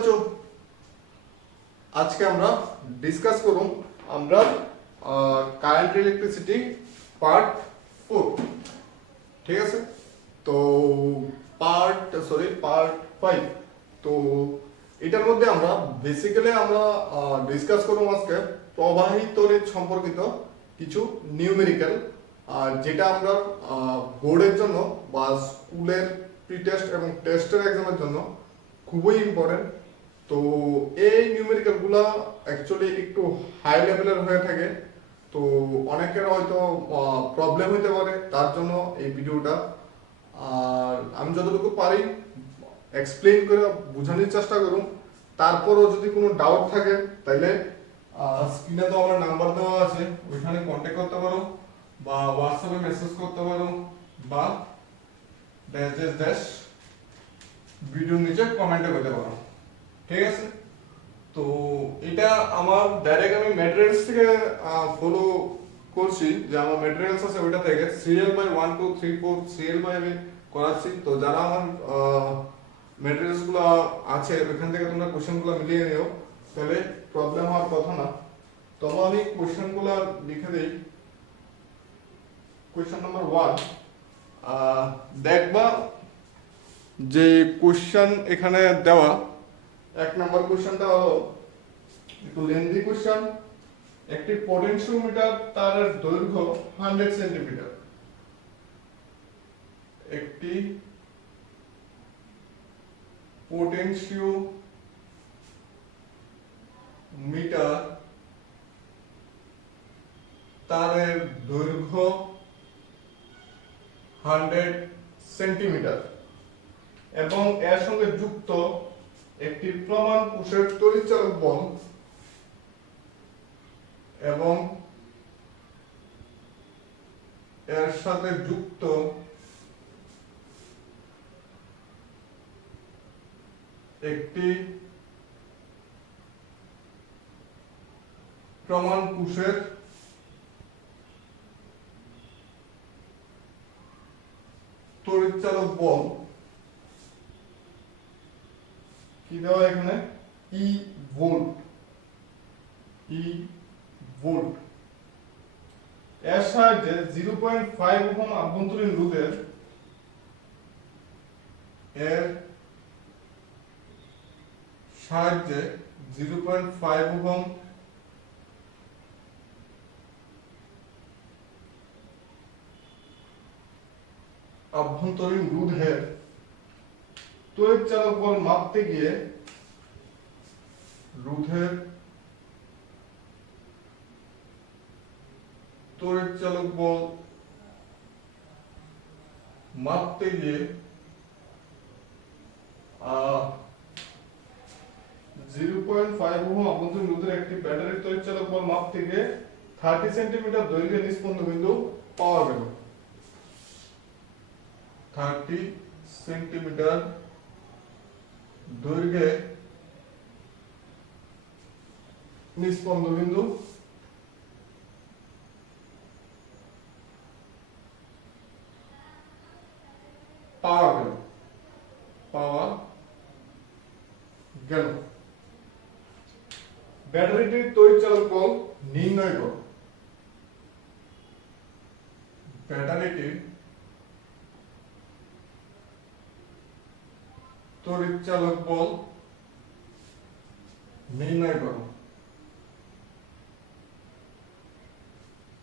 বাচ্চো আজকে আমরা ডিসকাস করুম আমরা কারেন্ট ইলেকট্রিসিটি পার্ট 4 ঠিক আছে। তো পার্ট 5। তো এটার মধ্যে আমরা বেসিক্যালি আমরা ডিসকাস করুম আজকে প্রবাহী তড়িৎ সম্পর্কিত কিছু নিউমেরিক্যাল যেটা আমরা বোর্ডের জন্য বা স্কুলের প্রি টেস্ট এবং টেস্টের এক্সামের জন্য খুবই ইম্পর্টেন্ট। তো এই নিউমেরিক্যালগুলো অ্যাকচুয়ালি একটু হাই লেভেলের হয়ে থাকে, তো অনেকের হয়তো প্রবলেম হতে পারে, তার জন্য এই ভিডিওটা। আর আমি যতটুকু পারি এক্সপ্লেইন করে বোঝানোর চেষ্টা করুন। তারপরও যদি কোনো ডাউট থাকে তাহলে স্ক্রিনে তো আমার নাম্বার দেওয়া আছে, ওইখানে কন্ট্যাক্ট করতে পারো বা হোয়াটসঅ্যাপে মেসেজ করতে পারো বা ড্যাশ ড্যাশ ড্যাশ ভিডিওর নিচে কমেন্টে করতে পারো, ঠিক আছে। তো এটা আমার ডাইরেক্ট আমি ম্যাটেরিয়ালস থেকে ফলো করছি, যে আমার ম্যাটেরিয়ালস আছে ওইটা থেকে সিরিয়াল বাই 1 2 3 4 সিরিয়াল বাই আমি করাচ্ছি। তো যারা আমার ম্যাটেরিয়ালস গুলো আছে ওইখান থেকে তোমরা কোশ্চেন গুলো মিলিয়ে নিও, তাহলে প্রবলেম হওয়ার কথা না। তো আমি কোশ্চেন গুলো লিখে দেই। কোশ্চেন নাম্বার 1 দেখবা যে কোশ্চেন এখানে দেওয়া, এক নাম্বার কোশ্চেনটা হলো একটু লেন্দি কোশ্চেন। একটি পটেনশিওমিটার তারের দৈর্ঘ্য 100 সেন্টিমিটার। একটি পটেনশিওমিটার তারের দৈর্ঘ্য 100 সেন্টিমিটার এবং এর সঙ্গে যুক্ত একটি প্রমাণ কোষের তড়িৎচালক বল এবং এর সাথে যুক্ত একটি প্রমাণ কোষের তড়িৎচালক বল কি দেওয়া এখানে ই ভোল্ট। এর সাহায্যে 0.5 ওহম আভ্যন্তরীণ রোধের এর সাহায্যে 0.5 ওহম আভ্যন্তরীণ রোধের তড়িৎচালক বল মাপতে গিয়ে রোধের তড়িৎচালক বল মাপতে গিয়ে 0.5 ওহম আভ্যন্তরীণ রোধের একটি ব্যাটারির তড়িৎচালক বল মাপতে গিয়ে 30 সেন্টিমিটার দৈর্ঘ্যের নিস্পন্দ বিন্দু পাওয়া গেল। 30 সেন্টিমিটার দৈর্ঘ্যে নিস্পন্দ বিন্দু পাওয়া গেল। ব্যাটারিটির তড়িৎচালক বল নির্ণয় করো। ব্যাটারিটির তড়িৎচালক বল নির্ণয় করো,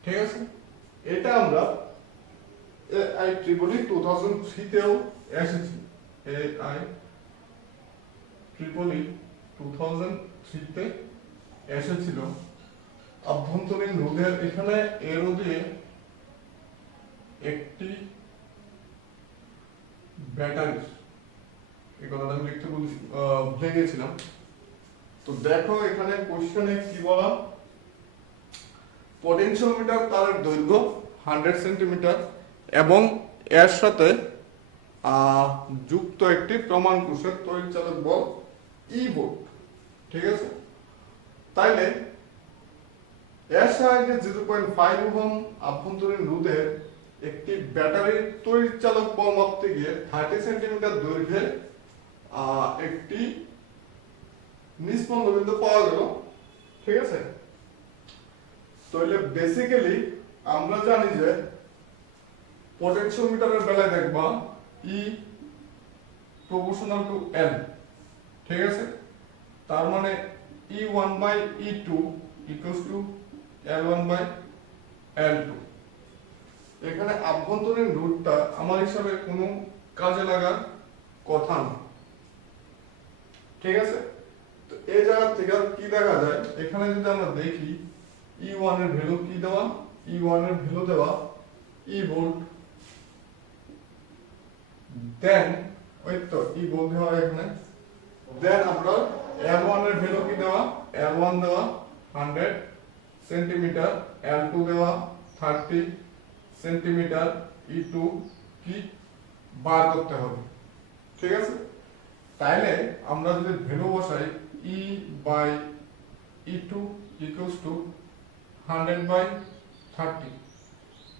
ঠিক আছে। এটা আমরা IEEE 2003 তেও এসেছি। IEEE 2003 তে এসেছিল। আভ্যন্তরীণ রোধের এখানে এ রোধে একটি ব্যাটারি, এই কথাটা আমি লিখতে ভুলে গেছিলাম। তো দেখো এখানে কোশ্চেনে কি বলা, পটেনশিওমিটার তারের দৈর্ঘ্য 100 সেন্টিমিটার এবং এর সাথে যুক্ত একটি প্রমাণ কোষের তড়িৎচালক বল ই ভোল্ট, ঠিক আছে। তাইলে এর সাহায্যে 0.5 ওহম আভ্যন্তরীণ রোধের একটি ব্যাটারির তড়িৎচালক বল মাপতে গিয়ে 30 সেন্টিমিটার দৈর্ঘ্যের একটি নিস্পন্দ বিন্দু পাওয়া গেল। ঠিক আছে, তাহলে বেসিক্যালি আমরা জানি যে পোটেনশিওমিটারের বেলায় দেখবা ই প্রপোর্শনাল টু এল। ঠিক আছে, তার মানে E1 by E2 equals to L1 by L2। এখানে আভ্যন্তরীণ রুটটা আমার হিসাবে কোনো কাজে লাগার কথা না। ঠিক আছে, তো এই জায়গা থেকে কি দেখা যায়, এখানে যদি আমরা দেখি E1 এর ভ্যালু কি দেওয়া, E1 এর ভ্যালু দেওয়া E ভোল্ট, দেন ওই তো E ভোল্ট দেওয়া এখানে, দেন আমরা L1 এর ভ্যালু কি দেওয়া, L1 দেওয়া 100 সেন্টিমিটার, L2 দেওয়া 30 সেন্টিমিটার, E2 কি বার করতে হবে। ঠিক আছে, তাইলে আমরা যদি ভ্যালু বসাই E by E2 equals to 100 by 30,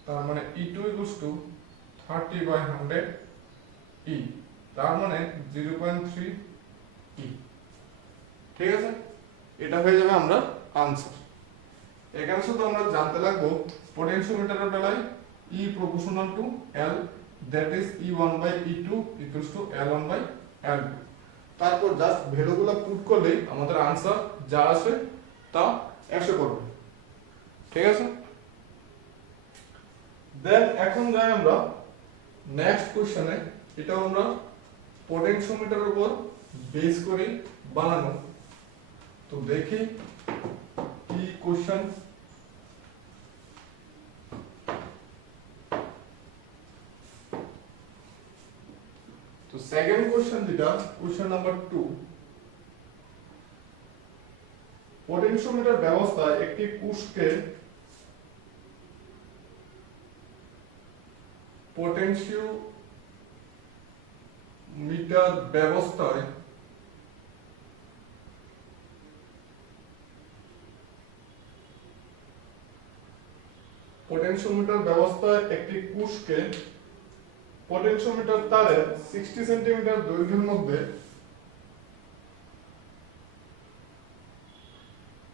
তার মানে E2 equals two 30 by 100 E, তার মানে 0.3 E। ঠিক আছে, এটা হয়ে যাবে আমরা আনসার। এখানে শুধু আমরা জানতে লাগবো পোটেনশিওমিটারের বেলায় E proportional to L, that is E1 by E2 equals to L1 by L2। তারপর জাস্ট ভ্যালুগুলো পুট করলেই আমাদের আনসার যা আসে তা এসে পড়বে। ঠিক আছে, দেন এখন যাই আমরা নেক্সট কোশ্চেনে। এটাও আমরা পোটেনশিওমিটারের উপর বেস করে বানানো। তো দেখি কি কোশ্চেন। তো সেকেন্ড কোশ্চেন যেটা, কোশ্চেন নাম্বার 2, পোটেনশিওমিটার ব্যবস্থায় একটি কোষকে পোটেনশিওমিটার ব্যবস্থায় একটি কোষকে পোটেনশিওমিটার তারের 60 সেন্টিমিটার দৈর্ঘ্যের মধ্যে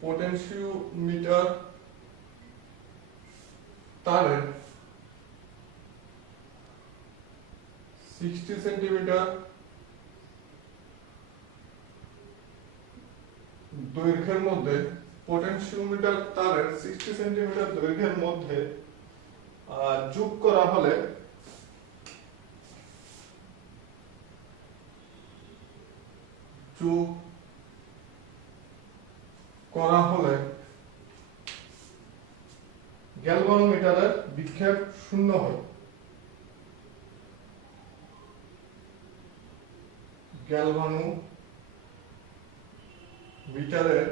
পোটেনশিওমিটার তারের 60 সেন্টিমিটার দৈর্ঘ্যের মধ্যে পোটেনশিওমিটার তারের 60 সেন্টিমিটার দৈর্ঘ্যের মধ্যে যোগ করা হলে গ্যালভানোমিটারের বিক্ষেপ শূন্য হয়। গ্যালভানোমিটারের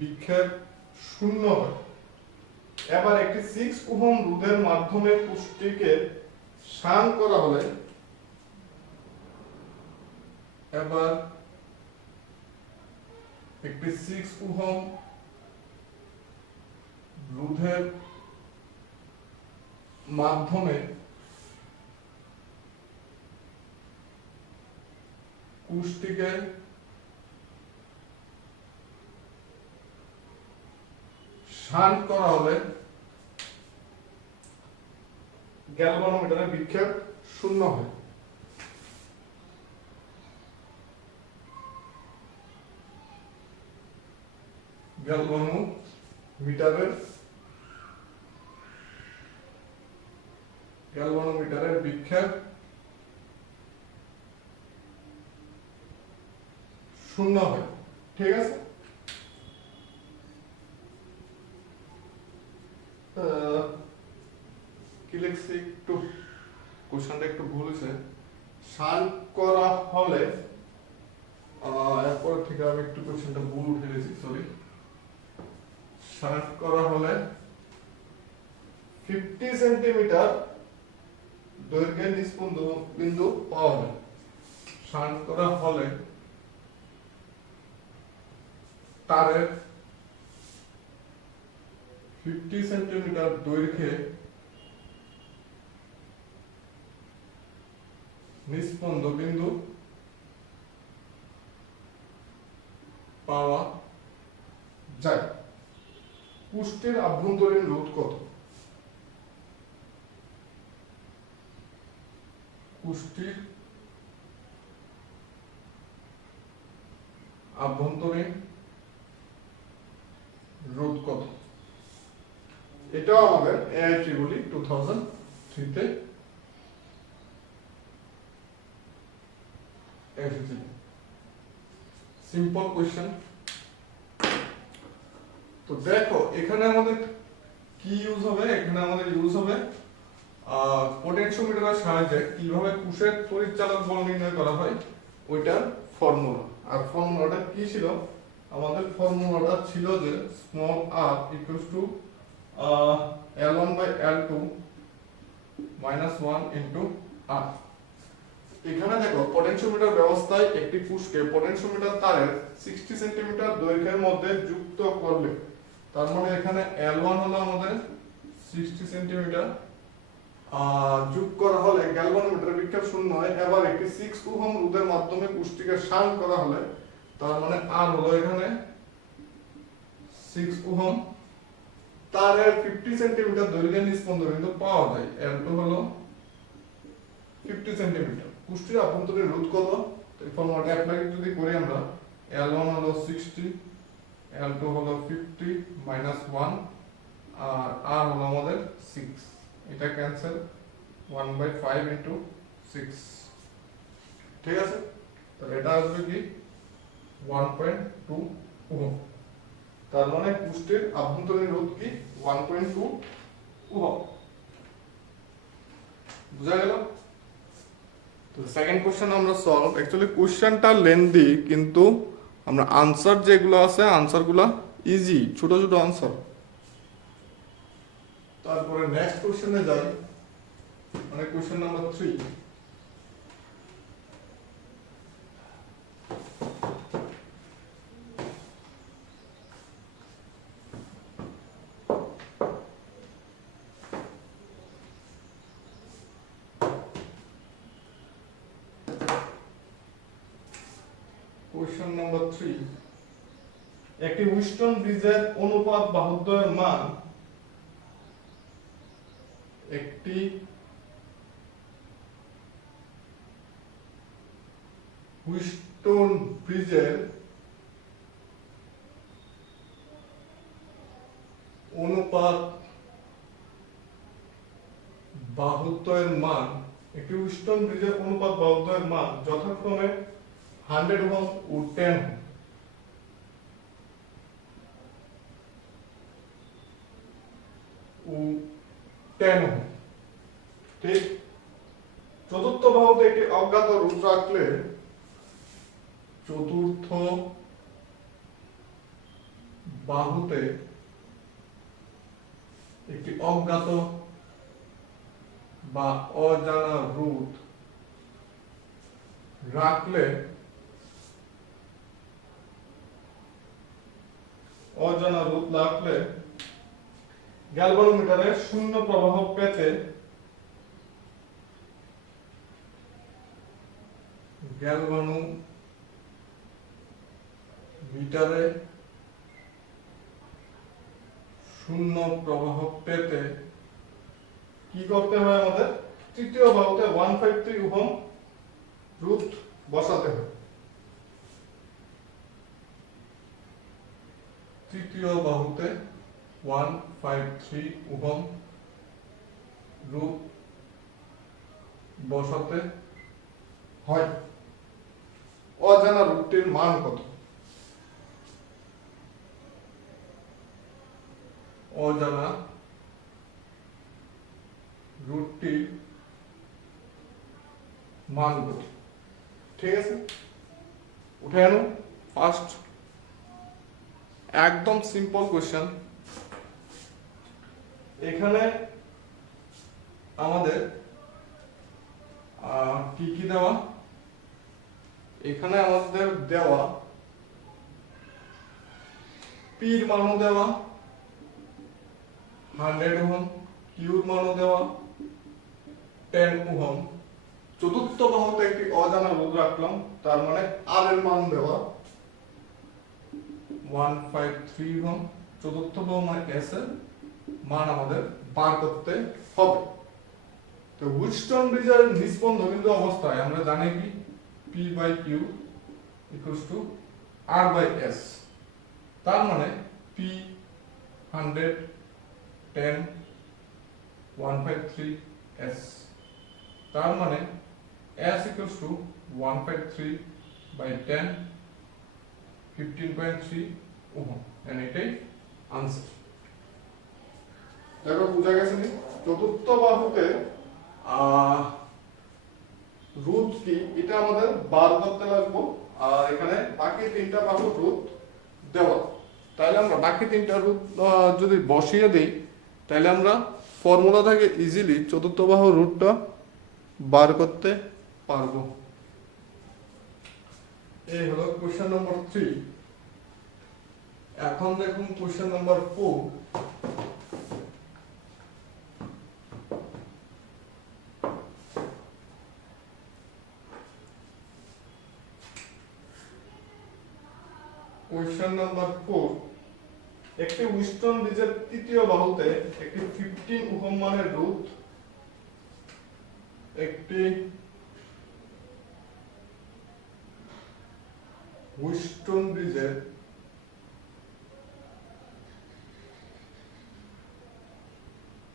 বিক্ষেপ শূন্য হয়। এবার একটি 6 ওহম রোধের মাধ্যমে কোষটিকে শান করা হলে, এবার একটি 6 ওহম রোধের মাধ্যমে কোষটিকে শান করা হলে গ্যালভানোমিটারের বিক্ষেপ শূন্য হয়। গ্যালভানোমিটারের বিক্ষেপ শূন্য হয়। ঠিক আছে, কি লিখছি একটু, কোশ্চেনটা একটু ভুল হয়েছে। শান করা হলে, এরপর থেকে আমি একটু কোশ্চেনটা ভুল উঠে গেছি, সরি। শান করা হলে 50 সেন্টিমিটার দৈর্ঘ্যের নিস্পন্দ বিন্দু পাওয়া যায়। শান করা হলে তারের 50 সেন্টিমিটার দৈর্ঘ্যে নিস্পন্দ বিন্দু পাওয়া যায়। কুষ্ঠের আভ্যন্তরীণ রোধ কত? কুষ্ঠের আভ্যন্তরীণ রোধ কত? এটাও আমাদের AIEEE 2003 তে এসেছিল। Simple question. তো দেখো এখানে আমাদের কি ইউজ হবে, এখানে আমাদের ইউজ হবে পোটেনশিওমিটারের সাহায্যে কিভাবে কোষের তড়িৎচালক বল নির্ণয় করা হয় ওইটার ফর্মুলা। আর ফর্মুলাটা কি ছিল? আমাদের ফর্মুলাটা ছিল যে small r equals to L1 by L2 minus 1 into r। এখানে দেখো পোটেনশিওমিটার ব্যবস্থায় একটি কোষকে পোটেনশিওমিটার তারের 60 সেন্টিমিটার দৈর্ঘ্যের মধ্যে যুক্ত করলে, তার মানে এখানে L1 হলো আমাদের 60 সেন্টিমিটার, যোগ করা হলে গ্যালভানোমিটারের বিক্ষেপ শূন্য হয়। এবার একটি 6 ওহম রোধের মাধ্যমে কোষটিকে শান্ত করা হলে, তার মানে R হলো এখানে 6 ওহম, তারের 50 সেন্টিমিটার দৈর্ঘ্যের নিস্পন্দ বিন্দু পাওয়া যায়। L2 হলো 50 সেন্টিমিটার। কোষটির আভ্যন্তরীণ রোধ কত? এই ফর্মুলাটা অ্যাপ্লাই যদি করি আমরা, L1 হলো 60, L2 হলো 50 মাইনাস 1 আর R হলো আমাদের 6, এটা ক্যান্সেল 1/5 ইনটু 6, ঠিক আছে? তো এটা আসবে কি 1.2 ওহম। তার মানে কোষটির আভ্যন্তরীণ রোধ কি 1.2 ওহম। বুঝা গেল? তো সেকেন্ড কোশ্চেন আমরা সলভ। অ্যাকচুয়ালি কোশ্চেনটা লেন্দি, কিন্তু আমরা আনসার যেগুলো আছে আনসারগুলো ইজি, ছোট ছোট আনসার। তারপরে নেক্সট কোশ্চেনে যাই, মানে কোশ্চেন নাম্বার 3। কোশ্চেন নাম্বার 3, একটি হুইস্টন ব্রিজের অনুপাত বাহুদ্বয়ের মান, একটি হুইস্টন ব্রিজের অনুপাত বাহুদ্বয়ের মান, একটি হুইস্টন ব্রিজের অনুপাত বাহুদ্বয়ের মান যথাক্রমে 100 ওহম ও 10 ওহম। ঠিক। চতুর্থ বাহুতে একটি অজ্ঞাত রোধ রাখলে, চতুর্থ বাহুতে একটি অজ্ঞাত বা অজানা রোধ রাখলে, গ্যালভানোমিটারে শূন্য প্রবাহ পেতে গ্যালভানোমিটারে শূন্য প্রবাহ পেতে কি করতে হয়? আমাদের তৃতীয় বাহুতে 153 ওহম রোধ বসাতে হয়। তৃতীয় বাহুতে 153 ওহম রোধ বসাতে হয়। অজানা রোধটির মান কত? অজানা রোধটির মান কত? ঠিক আছে, উঠে আনো। ফার্স্ট একদম সিম্পল কোশ্চেন। এখানে আমাদের কি কি দেওয়া? এখানে আমাদের দেওয়া পির মানও দেওয়া 100 ওহম, কিউর মানও দেওয়া 10 ওহম, চতুর্থ বাহুতে একটি অজানা রোধ রাখলাম, তার মানে আর এর মান দেওয়া 153 ওহম। চতুর্থ বাহু মানে এস এর মান আমাদের বার করতে হবে। তো হুইটস্টোন ব্রিজের নিস্পন্দনিত অবস্থায় আমরা জানি কি P by Q equals to R by S, তার মানে P 100 10 153 S, তার মানে S equals to 153 by 10 15.3 ohm, and এটাই আনসার। দেখো বুঝা গেছে নি? চতুর্থ বাহুতে রোধ কি এটা আমাদের বার করতে লাগবো, আর এখানে বাকি তিনটা বাহু রোধ দেওয়া। তাহলে আমরা বাকি তিনটা রোধ যদি বসিয়ে দিই, তাহলে আমরা ফর্মুলা থেকে ইজিলি চতুর্থ বাহু রুটটা বার করতে পারবো। এই হলো কোশ্চেন নম্বর 3। এখন দেখুন কোশ্চেন নম্বর 4। কোশ্চেন নাম্বার 4, একটি হুইটস্টোন ব্রিজের তৃতীয় বাহুতে একটি 15 ওহম মানের রোধ, একটি হুইটস্টোন ব্রিজের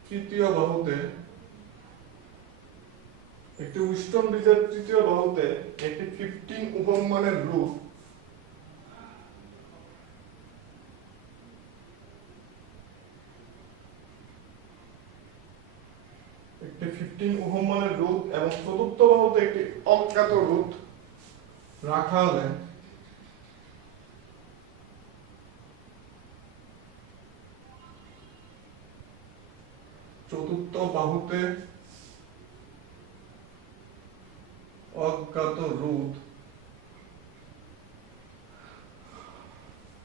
তৃতীয় বাহুতে একটি 15 ওহম মানের রোধ একটি 15 ওহম মানের রোধ এবং চতুর্থ বাহুতে একটি অজ্ঞাত রোধ রাখা হলে চতুর্থ বাহুতে অজ্ঞাত রোধ,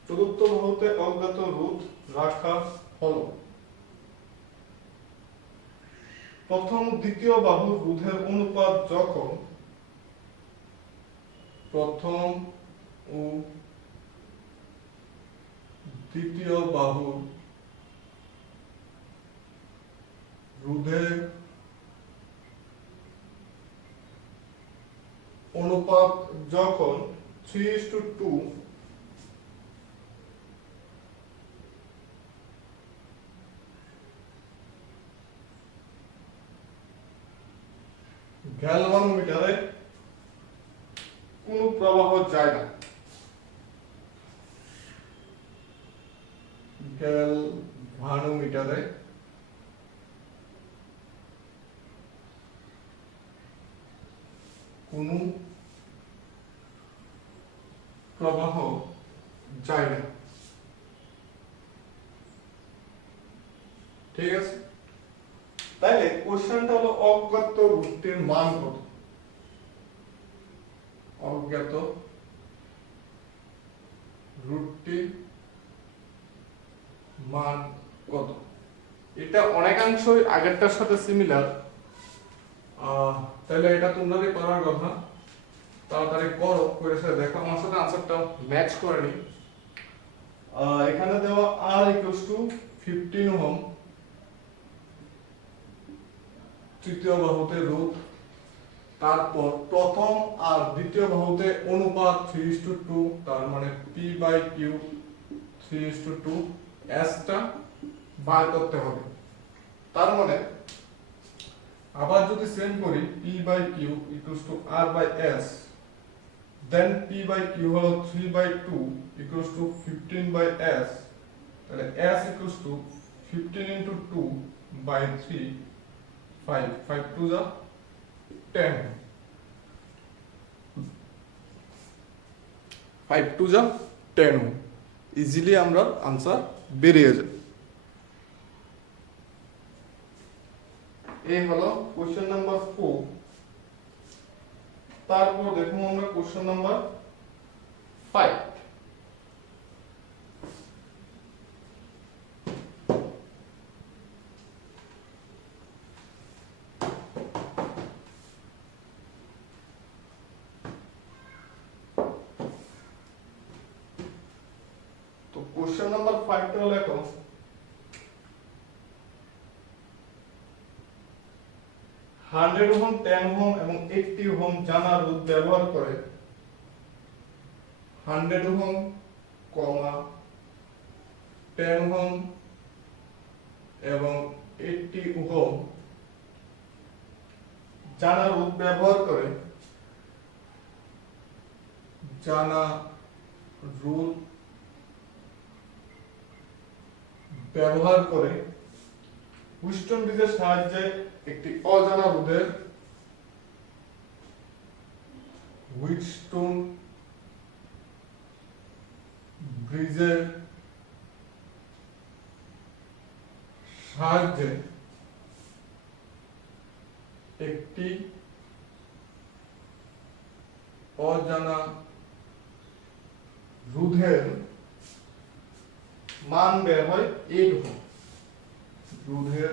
চতুর্থ বাহুতে অজ্ঞাত রোধ রাখা হলো। প্রথম দ্বিতীয় বাহুর রোধের অনুপাত যখন প্রথম ও দ্বিতীয় বাহুর রোধের অনুপাত যখন 3:2 গ্যালভানোমিটারে কোনো প্রবাহ যায় না, গ্যালভানোমিটারে কোনো প্রবাহ যায় না। ঠিক আছে, তাইলে কোশ্চেনটা হলো অজ্ঞাত রোধটির মান কত? অজ্ঞাত রোধটির মান কত? এটা অনেকাংশই আগেরটার সাথে সিমিলার, তাহলে এটা তোমাদের করার কথা, তাড়াতাড়ি করো, করে সাথে দেখো আমার সাথে আনসারটা ম্যাচ করে নি। এখানে দেওয়া R equals to 15 ওহম তৃতীয় বাহুতে রোধ, তারপর প্রথম আর দ্বিতীয় বাহুতে অনুপাত 3:2, তার মানে P বাই কিউ 3:2, S টা বার করতে হবে। তার মানে আবার যদি সেম করি P by Q equals to R by S, then P by Q হলো 3/2 ইকুয়ালস টু 15 বাই S, তাহলে S equals to 15 into 2 by 3, 5 5 2 যা 10, 5 2 যা 10, ইজিলি আমরা আনসার বেরিয়ে যায়। এই হলো কোশ্চেন নাম্বার 4। তারপর দেখুন আমরা কোশ্চেন নাম্বার 5। কোশ্চেন নাম্বার 5 টা লেখো। হান্ড্রেড ওহম, 10 ওহম এবং 80 ওহম জানা রোধ ব্যবহার করে 100 ওহম, 10 ওহম এবং 80 ওহম জানা রোধ ব্যবহার করে হুইস্টন ব্রিজের সাহায্যে একটি অজানা রোধের হুইটস্টোন ব্রিজের সাহায্যে একটি অজানা রোধের মান বের হয় 8 ওহম। রোধের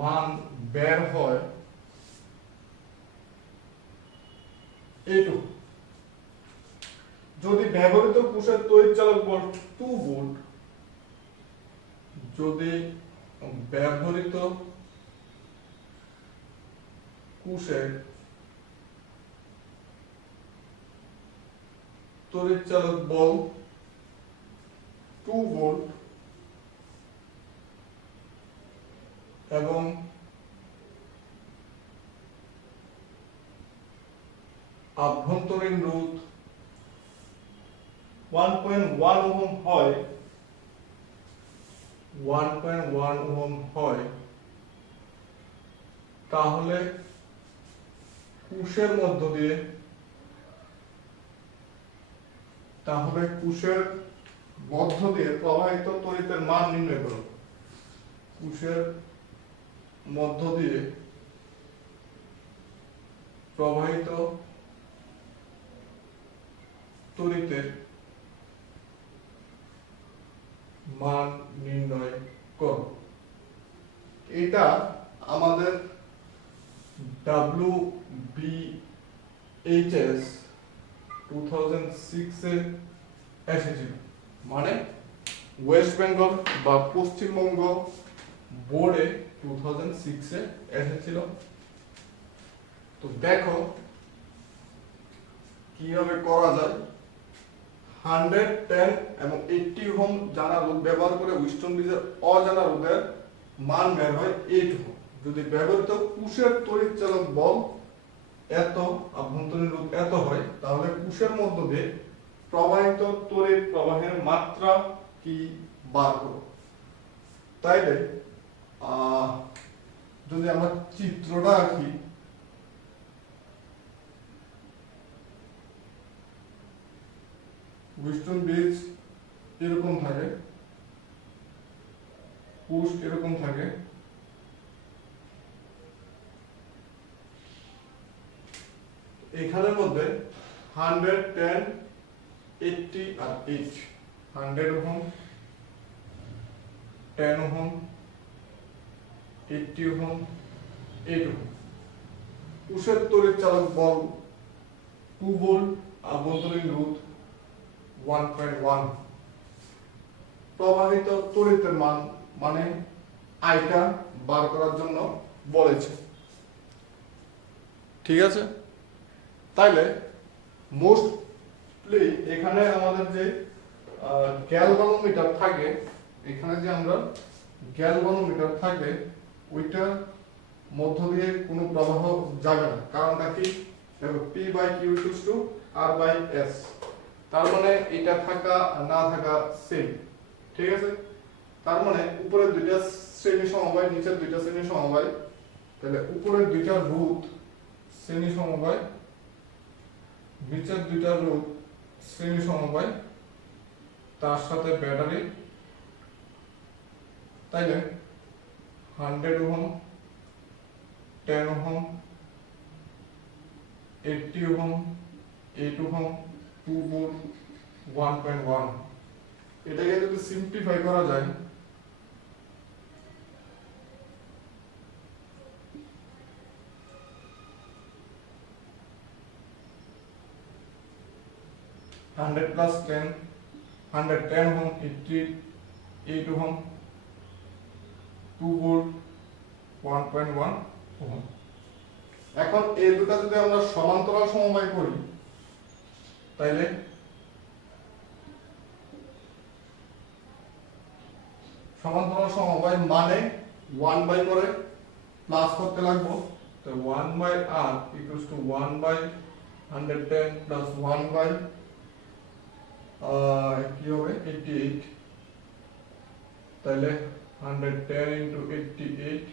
মান বের হয় 8 ওহম। যদি ব্যবহৃত কোষের তড়িৎচালক বল 2 ভোল্ট, যদি ব্যবহৃত কোষের তড়িৎচালক বল 2 ভোল্ট এবং আভ্যন্তরীণ রোধ 1.1 ওহম হয়, 1.1 ওহম হয়, তাহলে কোষের মধ্য দিয়ে প্রবাহিত তড়িতের মান নির্ণয় করো। কোষের মধ্য দিয়ে প্রবাহিত তড়িতের মান নির্ণয় করো। এটা আমাদের WBHS 2006 এ এসেছিল, মানে ওয়েস্ট বেঙ্গল বা পশ্চিমবঙ্গ বোর্ডে 2006 এ এসেছিল। তো দেখো কিভাবে করা যায়। 100, 10 এবং 80 ওহম জানা রোধ ব্যবহার করে হুইস্টন ব্রিজের অজানা রোধের মান বের হয় 8 ওহম। যদি ব্যবহৃত কোষের তড়িৎচালক বল এত, আভ্যন্তরীণ রোধ এত হয়, তাহলে কোষের মধ্য দিয়ে প্রবাহিত তড়িৎ প্রবাহের মাত্রা কি বার করো। তাইলে যদি আমরা চিত্রটা আঁকি, হুইস্টন ব্রিজ এরকম থাকে, কোষ এরকম থাকে, এখানের মধ্যে 100, 10, 80 আর 8, 100 ওহম, 10 ওহম, 80 ওহম, 8 ওহম। কোষের তড়িৎচালক বল 2 ভোল্ট, আভ্যন্তরীণ রোধ 1.1। প্রবাহিত তড়িতের মান মানে আইটা বার করার জন্য বলেছে। ঠিক আছে, তাইলে মোস্টলি এখানে আমাদের যে গ্যালভানোমিটার থাকে, এখানে যে আমরা গ্যালভানোমিটার থাকে, ওইটার মধ্য দিয়ে কোনো প্রবাহ যাবে না। কারণটা কি? P/Q = R/S। তার মানে এটা থাকা না থাকা সেম। ঠিক আছে, তার মানে উপরের দুইটা শ্রেণী সমবায়, নিচের দুইটা শ্রেণী সমবায়। তাহলে উপরের দুইটা রোধ শ্রেণী সমবায়, নিচের দুইটা রোধ শ্রেণী সমবায়, তার সাথে ব্যাটারি। তাইলে 100 ohm, 10 ohm, 80 ohm, 8 ohm, 2 volt, 1.1। এটাকে যদি সিম্পলিফাই করা যায়, 100 plus 10 110 ohm 88 ohm 2 volt 1.1 ohm। এখন এই দুটো যদি আমরা সমান্তরাল সমবায় করি তাহলে সমান্তরাল সমবায় মানে 1 বাই করে প্লাস করতে লাগবো, তো 1 by r equals to 1 by 110 plus 1 by কি হবে 88, তাহলে 110 into 88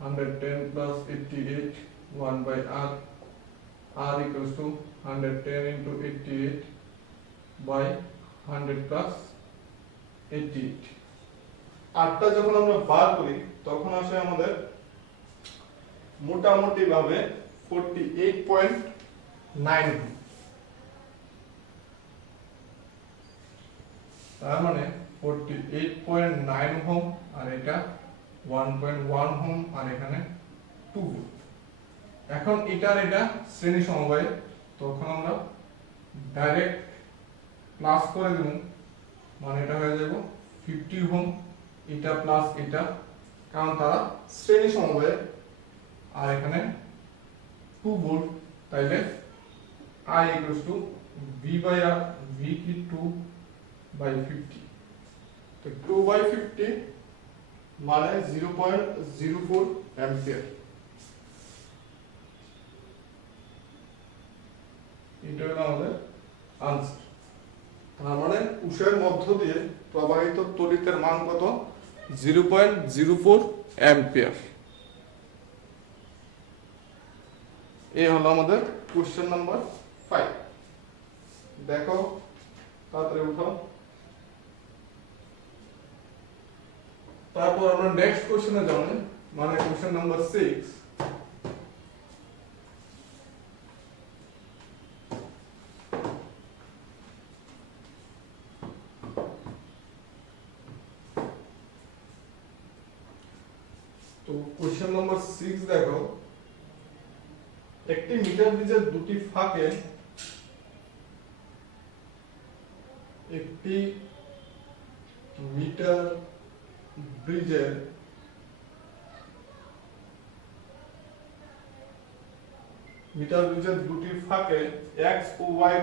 110 plus 88 1 by r equals to 110 into 88 by 100 plus 88। আটটা যখন আমরা বার করি তখন আসে আমাদের মোটামুটি ভাবে 48.9 তার মানে 48.9 ওহম আর এটা 1.1 ওহম আর এখানে 2 ভোল্ট। এখন এটা শ্রেণী সমবায়, তখন আমরা ডাইরেক্ট প্লাস করে দেব, মানে এটা হয়ে যাবে 50 ওহম, এটা প্লাস এটা, কারণ তারা শ্রেণী সমবায়, আর এখানে 2 ভোল্ট, তাইলে I equals to V by R, V কি 2 by 50, তো 2 by 50 মানে 0.04 অ্যাম্পিয়ার। এটা হলো আমাদের আনসার। তার মানে কোষের মধ্য দিয়ে প্রবাহিত তড়িতের মান কত? 0.04 অ্যাম্পিয়ার। এই হলো আমাদের কোশ্চেন নাম্বার 5। দেখো তাড়াতাড়ি উঠাও। তারপর আমরা নেক্সট কোশ্চেনে যাব, মানে কোশ্চেন নাম্বার 6। তো কোশ্চেন নাম্বার 6 দেখো, একটি মিটার ব্রিজের দুটি ফাঁকে একটি মিটার ব্রিজের দুটি ফাঁকে x ও y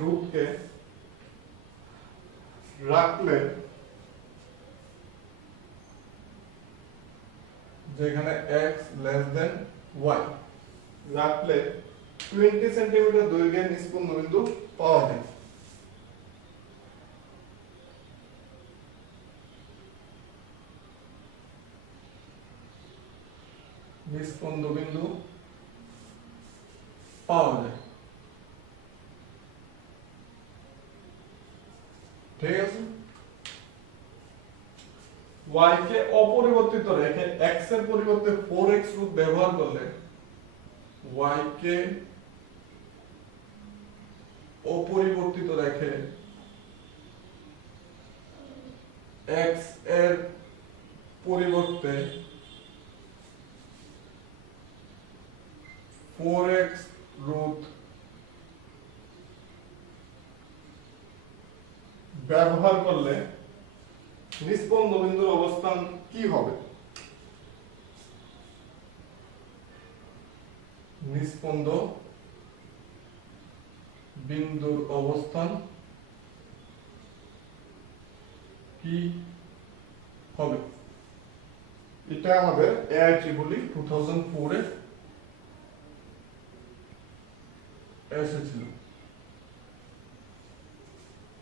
রোধকে রাখলে, যেখানে x less than y রাখলে 20 সেন্টিমিটার দৈর্ঘ্যের নিষ্পন্ন বিন্দু পাওয়া যায়। নিষ্পন্ন বিন্দু পাওয়া যায়, ঠিক আছে। y কে অপরিবর্তিত রেখে x এর পরিবর্তে 4x রূপ ব্যবহার করলে y কে অপরিবর্তিত রেখে x এর পরিবর্তে 4x রূপ ব্যবহার করলে নিষ্পন্ন বিন্দুর অবস্থান কি হবে? নিষ্পন্ন বিন্দুর অবস্থান কি হবে? এটা আমাদের AIEEE 2004 এ এসেছিল,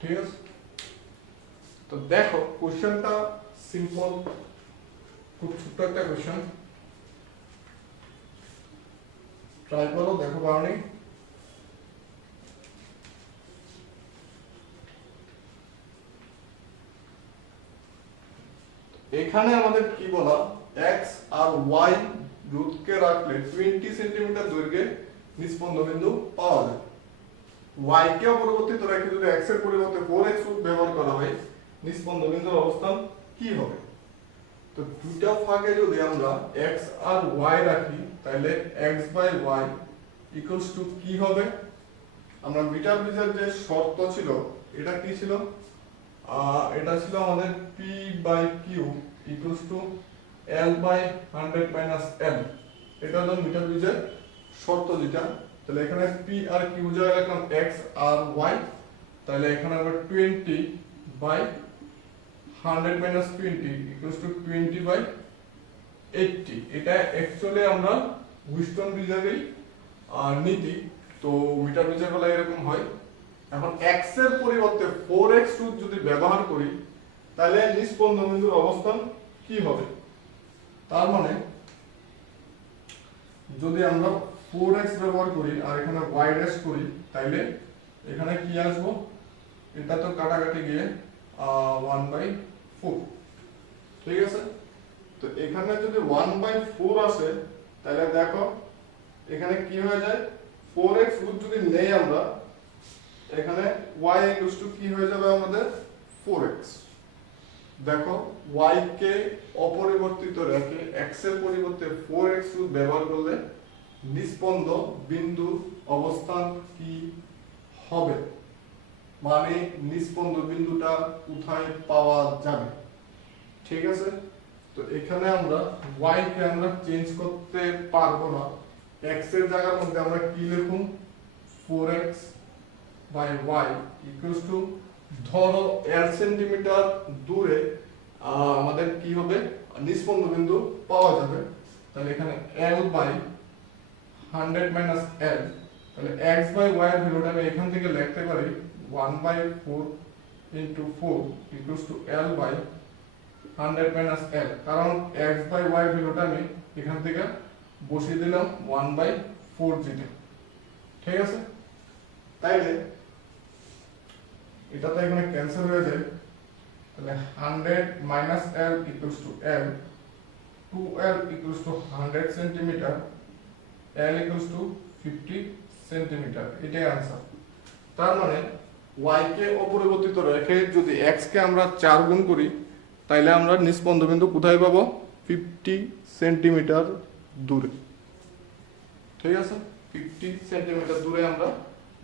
ঠিক আছে। তো দেখো কোশ্চেনটা সিম্পল, খুব ছোট্ট একটা কোশ্চেন, ট্রাই করো, দেখো পারোনি। এখানে আমাদের কি বলা, x আর y রোধকে রাখলে 20 সেন্টিমিটার দৈর্ঘ্যে নিষ্পন্ন বিন্দু পাওয়া যায়। y কে অপরিবর্তিত রেখে যদি x এর পরিবর্তে 4x রূপ ব্যবহার করা হয়, নিষ্পন্ন বিন্দুর অবস্থান কি হবে? তো দুইটা ফাঁকে যদি আমরা x আর y রাখি তাহলে x by y equals to কি হবে? আমরা মিটার ব্রিজের যে শর্ত ছিল এটা কি ছিল? এটা ছিল আমাদের p by q equals to l by 100 minus l। এটা হলো মিটার ব্রিজের শর্ত যেটা। তাহলে এখানে p আর q জায়গায় রাখলাম x আর y, তাহলে এখানে আবার 20 by 100 minus 20 equals to 20 by 80। এটা অ্যাকচুয়ালি আমরা হুইস্টন ব্রিজেরই নীতি। তো মিটার ব্রিজের বেলায় এরকম হয়। এখন x এর পরিবর্তে 4x রুট যদি ব্যবহার করি তাহলে নিষ্পন্দ বিন্দুর অবস্থান কি হবে? তার মানে যদি আমরা 4x ব্যবহার করি আর এখানে y ড্যাশ করি তাহলে এখানে কি আসবো? এটা তো কাটাকাটি গিয়ে 1/4, ঠিক আছে? তো এখানে যদি 1/4 আসে তাহলে দেখো এখানে কি হয়ে যায়, 4x রুট যদি নেই আমরা, এখানে y ইকুয়ালস টু কি হয়ে যাবে আমাদের 4x। দেখো y কে অপরিবর্তিত রেখে x এর পরিবর্তে 4x রুট ব্যবহার করলে নিষ্পন্দ বিন্দুর অবস্থান কি হবে, মানে নিষ্পন্দ বিন্দুটা কোথায় পাওয়া যাবে, ঠিক আছে? তো এখানে আমরা y কে আমরা চেঞ্জ করতে পারবো না। x এর জায়গার মধ্যে আমরা কি লিখুন? 4x by y equals to, ধরো l সেন্টিমিটার দূরে আমাদের কি হবে? নিষ্পন্দ বিন্দু পাওয়া যাবে। তাহলে এখানে l বাই 100 মাইনাস l, তাহলে x বাই y এর ভ্যালুটা আমি এখান থেকে লিখতে পারি 1/4 into 4 equals to l by 100 minus l, কারণ x বাই y ভ্যালুটা আমি এখান থেকে বসিয়ে দিলাম 1/4 যেটা, ঠিক আছে? তাইলে এটা তো এখানে ক্যান্সেল হয়ে যায়। তাহলে 100 minus l equals to l, 2l equals to 100 centimetre, l equals to 50 centimetre, এটাই आंसर। তার মানে y কে অপরিবর্তিত রেখে যদি x কে আমরা 4 গুণ করি তাহলে আমরা নিষ্পন্দ বিন্দু কোথায় পাবো? 50 সেন্টিমিটার দূরে, ঠিক আছে? 50 সেন্টিমিটার দূরে আমরা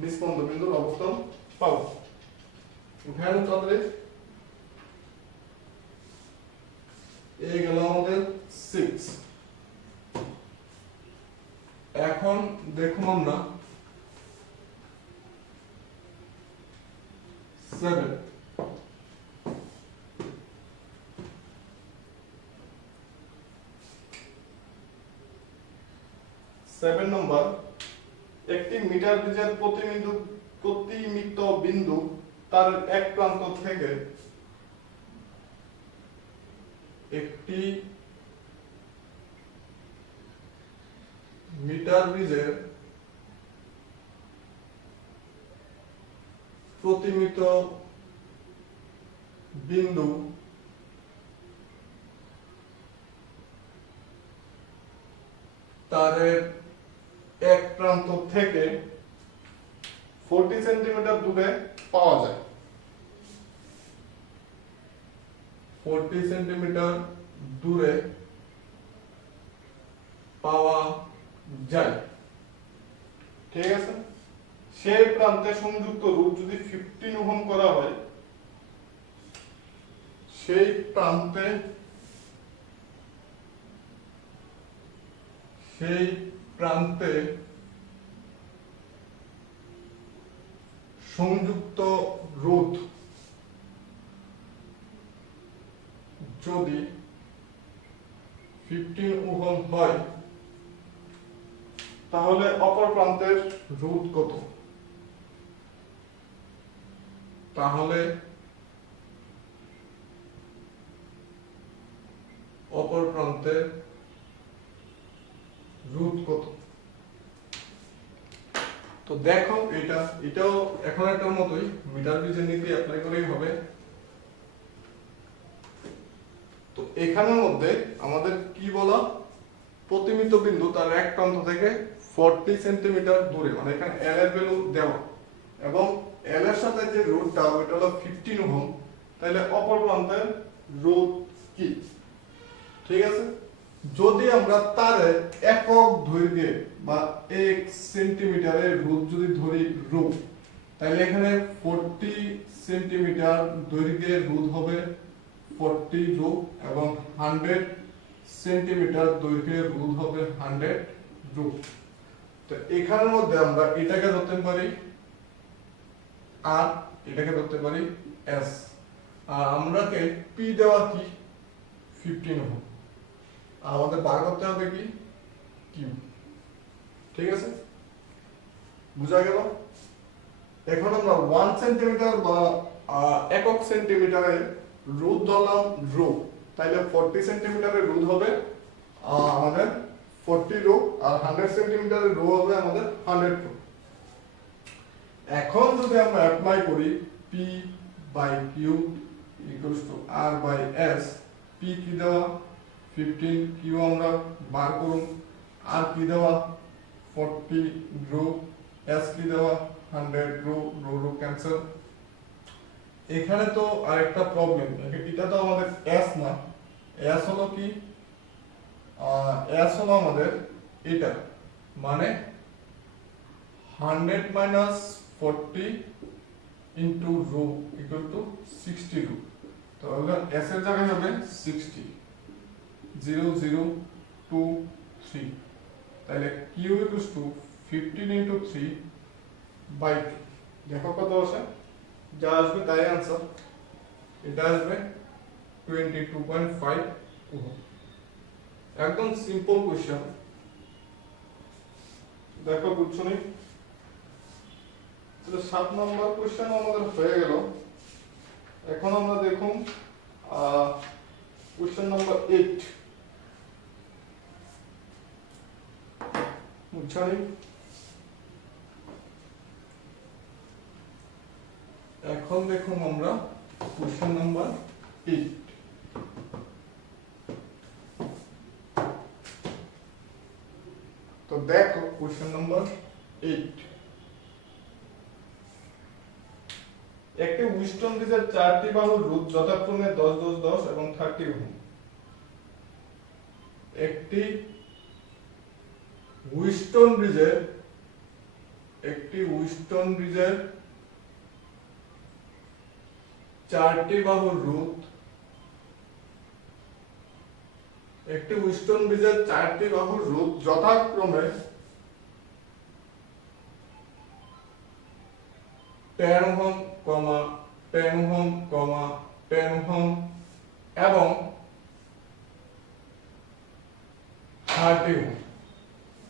নিষ্পন্দ বিন্দুর অবস্থান পাবো। উঠানো তাহলে এই গেল আমাদের 6। এখন দেখুন আমরা 7। 7 নম্বর, একটি মিটার ব্রিজের প্রতিমিত বিন্দু তার এক প্রান্ত থেকে একটি মিটার ব্রিজের প্রতিমিত বিন্দু তারের এক প্রান্ত থেকে 40 সেন্টিমিটার দূরে পাওয়া যায়। 40 সেন্টিমিটার দূরে পাওয়া যায়, ঠিক আছে? সেই প্রান্তে সংযুক্ত রুট যদি 15 ওহম করা হয়, সেই প্রান্তে সংযুক্ত রোধ যদি 15 ওহম হয় তাহলে অপর প্রান্তের রোধ কত? তাহলে অপর প্রান্তের রোধ কত? তো দেখো এটাও এখন একটার মতোই, মিটার ব্রিজের নীতি অ্যাপ্লাই করেই হবে। তো এখানের মধ্যে আমাদের কি বলা? প্রতিমিত বিন্দু তার এক প্রান্ত থেকে 40 সেন্টিমিটার দূরে, মানে এখানে l এর ভ্যালু দেওয়া এবং l এর সাথে যে রোধটা ওটা হলো 15 ওহম, তাহলে অপর প্রান্তের রোধ কি? ঠিক আছে। যদি আমরা তারে একক দৈর্ঘ্যে বা 1 সেন্টিমিটারের রোধ যদি ধরি রো, তাহলে এখানে 40 সেন্টিমিটার দৈর্ঘ্যের রোধ হবে 40 রো এবং 100 সেন্টিমিটার দৈর্ঘ্যের রোধ হবে 100 রো। তো এখানের মধ্যে আমরা এটাকে ধরতে পারি আর এটাকে ধরতে পারি এস, আর আমরাকে পি দেওয়া কি 15 ওহম, আমাদের বার করতে হবে কি কিউ। ঠিক আছে, বুঝা গেল? এখন আমরা 1 সেন্টিমিটার বা একক সেন্টিমিটারের রোধ ধরলাম রো, তাইলে 40 সেন্টিমিটারের রোধ হবে আমাদের 40 রো, আর 100 সেন্টিমিটারের রো হবে আমাদের 100 রো। এখন যদি আমরা অ্যাপ্লাই করি P by Q equals to R by S, P কি দেওয়া 15, কিউ আমরা বার করুন, আর কি দেওয়া 40 রো, S কি দেওয়া 100 রো, রো রো ক্যান্সেল। এখানে তো আরেকটা প্রবলেম, এটা তো আমাদের S না, S হলো কি S হলো আমাদের এটা, মানে 100 minus 40 into rho equal to 60 rho. তাহলে S এর জায়গায় হবে 60, 0 0 2 3, তাহলে Q equal to 15 into 3 by 2। দেখো কত আসে, যা আসবে তাই आंसर, এটা আসবে 22.5 ওহম। একদম সিম্পল কোশ্চেন, দেখো বুঝছো নি? তাহলে 7 নম্বর কোশ্চেন আমাদের হয়ে গেল। এখন আমরা দেখুন কোশ্চেন নাম্বার 8, বুঝছো নি? এখন দেখুন আমরা কোশ্চেন নাম্বার 8। তো দেখো কোশ্চেন নাম্বার 8, একটি উইস্টন ব্রিজের 4টি বাহুর রোধ যথাক্রমে 10 10 10 এবং 30 ওহম। একটি উইস্টন ব্রিজের 4টি বাহুর রোধ, একটি উইস্টন ব্রিজের 4টি বাহুর রোধ যথাক্রমে 10 ওহম, 10 ওহম, 10 ওহম এবং 30 ওহম।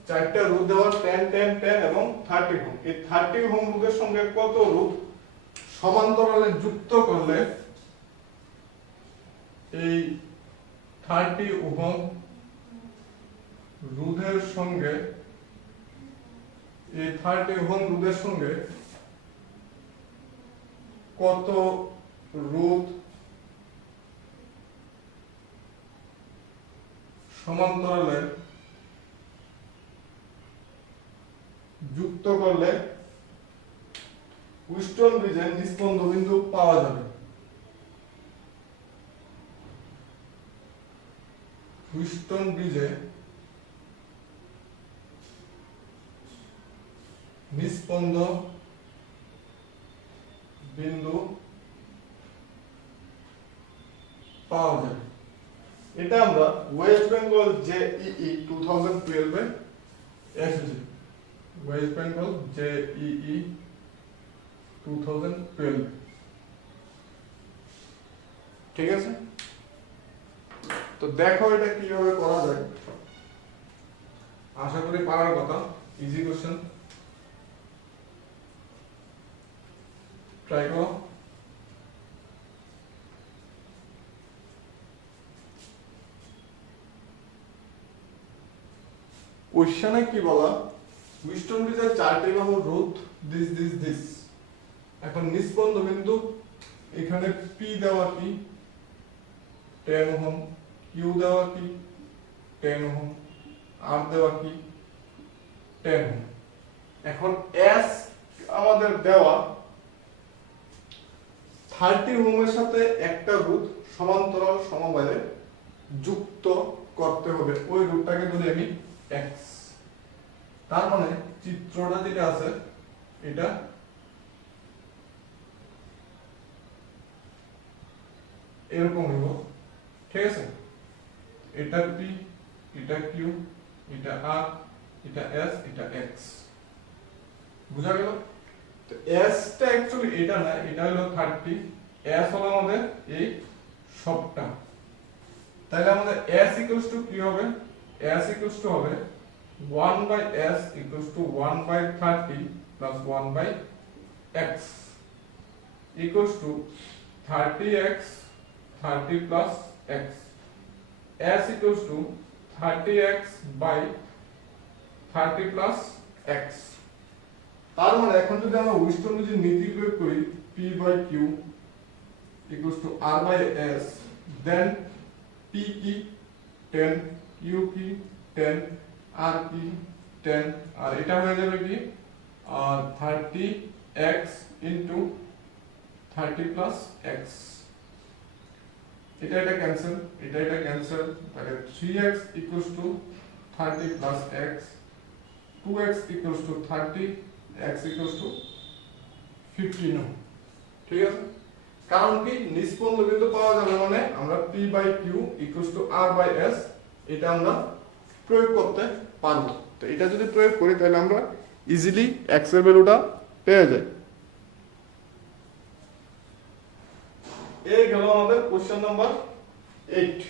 চারটা রোধ দেওয়া 10 10 10 এবং 30 ওহম। এই 30 ওহম রোধের সঙ্গে কত রোধ সমান্তরালে যুক্ত করলে এই 30 ওহম রোধের সঙ্গে কত রোধ সমান্তরালে যুক্ত করলে উইস্টন ব্রিজের নিস্পন্দ বিন্দু পাওয়া যাবে। উইস্টন ব্রিজে নিস্পন্দ বিন্দু পাওয়া যাবে। এটা আমরা ওয়েস্ট বেঙ্গল জেইই 2012 এ এসেছে। ওয়েস্ট বেঙ্গল জেইই 2012, ঠিক আছে? তো দেখো এটা কিভাবে করা যায়, আশা করি পারার কথা। ইজি কোশ্চেন, ট্রাই করো। কোশ্চেনে কি বলা, উইস্টন ব্রিজের 4টি বাহুর রোধ দিস। এখন নিস্পন্দ বিন্দু, এখানে পি দেওয়া কি 10 ওহম, কিউ দেওয়া কি 10 ওহম, আর দেওয়া কি 10 ওহম। এখন এস আমাদের দেওয়া 30 ওহমের সাথে একটা রোধ সমান্তরাল সমবায়ে যুক্ত করতে হবে ওই রুটটাকে ধরে আমি x, তার মানে চিত্রটা যেটা আছে এটা এরকম হইব, ঠিক আছে? এটা p, এটা q, এটা r, এটা s, এটা x, বুঝা গেল? তো s টা অ্যাকচুয়ালি এটা না, এটা হলো 30, s হলো আমাদের এই সবটা। তাহলে আমাদের s ইকুয়ালস টু কি হবে? s ইকুয়ালস টু হবে 1 by s equals to 1 by 30 plus 1 by x equals to 30x 30 plus x, s equals to 30x by 30 plus x। তার মানে এখন যদি আমরা উইস্টনের নীতি প্রয়োগ করি p by q equals to r by s, then p কি 10, q কি 10, r কি 10, আর এটা হয়ে যাবে কি 30x ইনটু 30 প্লাস x, এটা ক্যান্সেল, এটা ক্যান্সেল, তাহলে 3x equals to 30 plus x, 2x equals to 30, x equals to 15, ঠিক আছে? কারণ কি নিষ্পন্ন বিন্দু পাওয়া যাবে মানে আমরা p by q equals to r by s এটা আমরা প্রয়োগ করতে পারবো। তো এটা যদি প্রয়োগ করি তাহলে আমরা ইজিলি x এর ভ্যালুটা পেয়ে যাই। এই গেল আমাদের কোশ্চেন নাম্বার 8।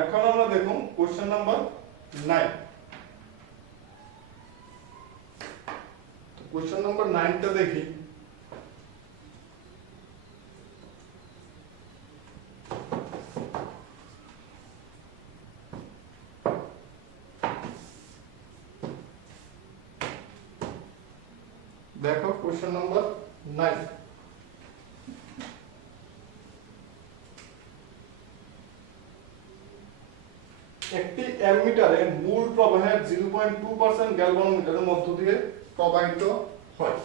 এখন আমরা দেখুন কোশ্চেন নাম্বার 9। তো কোশ্চেন নাম্বার 9 টা দেখি। দেখো কোশ্চেন নাম্বার 9, একটি অ্যামিটারে মূল প্রবাহের 0.2% গ্যালভানোমিটারের মধ্য দিয়ে প্রবাহিত হয়।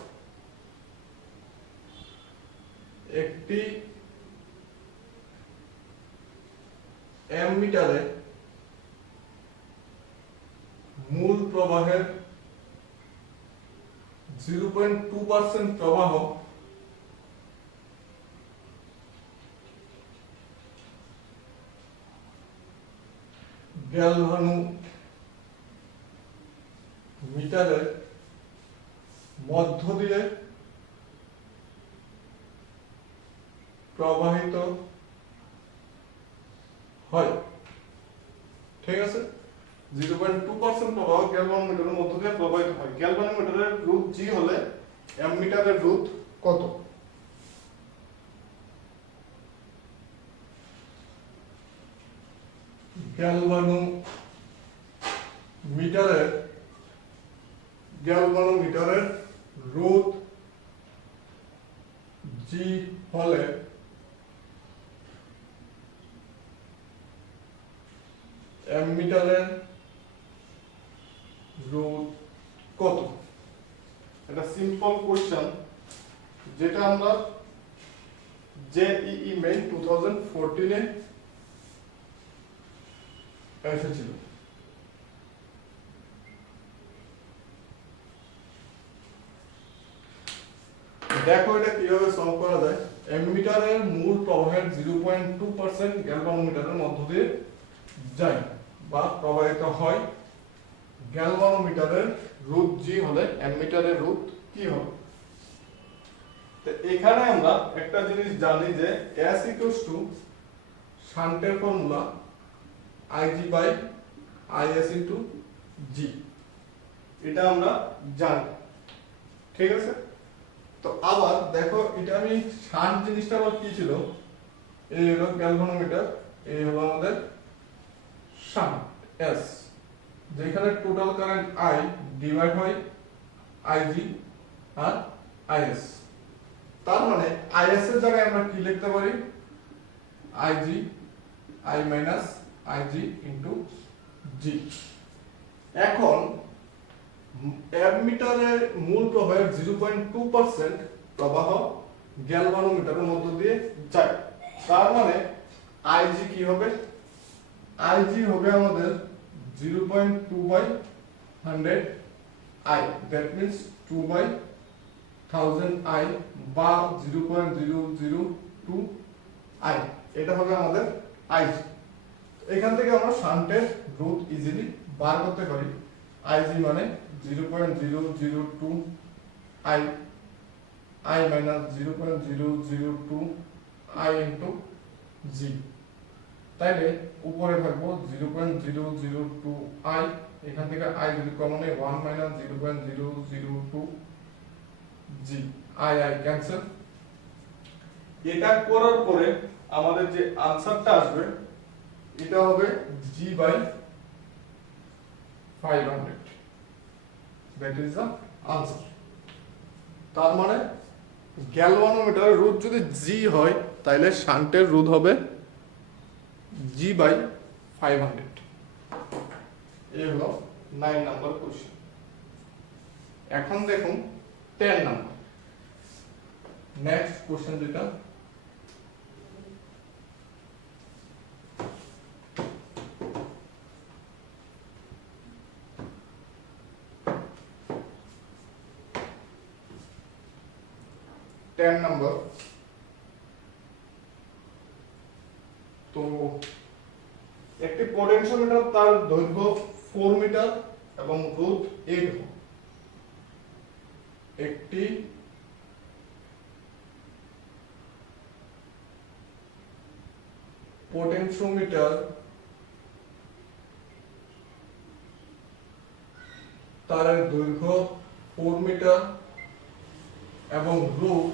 একটি অ্যামিটারে মূল প্রবাহের 0.2% প্রবাহ গ্যালভানোমিটারের মধ্য দিয়ে প্রবাহিত হয়, ঠিক আছে? 0.2% প্রবাহ গ্যালভানোমিটারের মধ্য দিয়ে প্রবাহিত হয়। গ্যালভানোমিটারের রুট জি হলে অ্যামিটারের রুট কত? গ্যালভানোমিটারের রুট জি হলে অ্যামিটারের রুট কত? এটা সিম্পল কোশ্চেন যেটা আমরা জেইই মেইন 2014 এ এসেছিল। দেখো এটা কিভাবে সলভ করা যায়। অ্যামিটারের মূল প্রবাহের 0.2% গ্যালভানোমিটারের মধ্য দিয়ে যায় বা প্রবাহিত হয়। গ্যালভানোমিটারের রুট জি হলে অ্যামিটারের রুট কি হবে? তো এখানে আমরা একটা জিনিস জানি যে S ইকুয়ালস টু শান্টের formula IG by IS into G, এটা আমরা জানি, ঠিক আছে? তো আবার দেখো এটা আমি শান্ট জিনিসটা আবার কি ছিল, এই হলো গ্যালভানোমিটার, এই হলো আমাদের শান্ট S, যেখানে টোটাল কারেন্ট I ডিভাইড হয় IG আর IS। তার মানে IS এর জায়গায় আমরা কি লিখতে পারি? IG I minus IG into G। এখন অ্যামিটারের মূল প্রবাহের 0.2% প্রবাহ গ্যালভানোমিটারের মধ্য দিয়ে যায়, তার মানে IG কি হবে? IG হবে আমাদের 0.2/100 I, that means 2/1000 I বা 0.002 I, এটা হবে আমাদের IG। এখান থেকে আমরা শান্টের রুট ইজিলি বার করতে পারি। IG মানে 0.002 I minus 0.002 I into G, তাইলে উপরে থাকবো 0.002 I, এখান থেকে I যদি কমন হয় 1 minus 0.002 G, I ক্যান্সেল। এটা করার পরে আমাদের যে আনসারটা আসবে এটা হবে G by 500, that is the answer। তার মানে গ্যালভানোমিটারের রোধ যদি G হয় তাহলে শান্টের রোধ হবে G by 500। এই হলো 9 নাম্বার কোশ্চেন। এখন দেখুন 10 নাম্বার, নেক্সট কোশ্চেন যেটা নম্বর। তো একটি পোটেনশিওমিটার তার দৈর্ঘ্য 4 মিটার এবং রোধ 8 ওহম। একটি পোটেনশিওমিটার তার দৈর্ঘ্য 4 মিটার এবং রোধ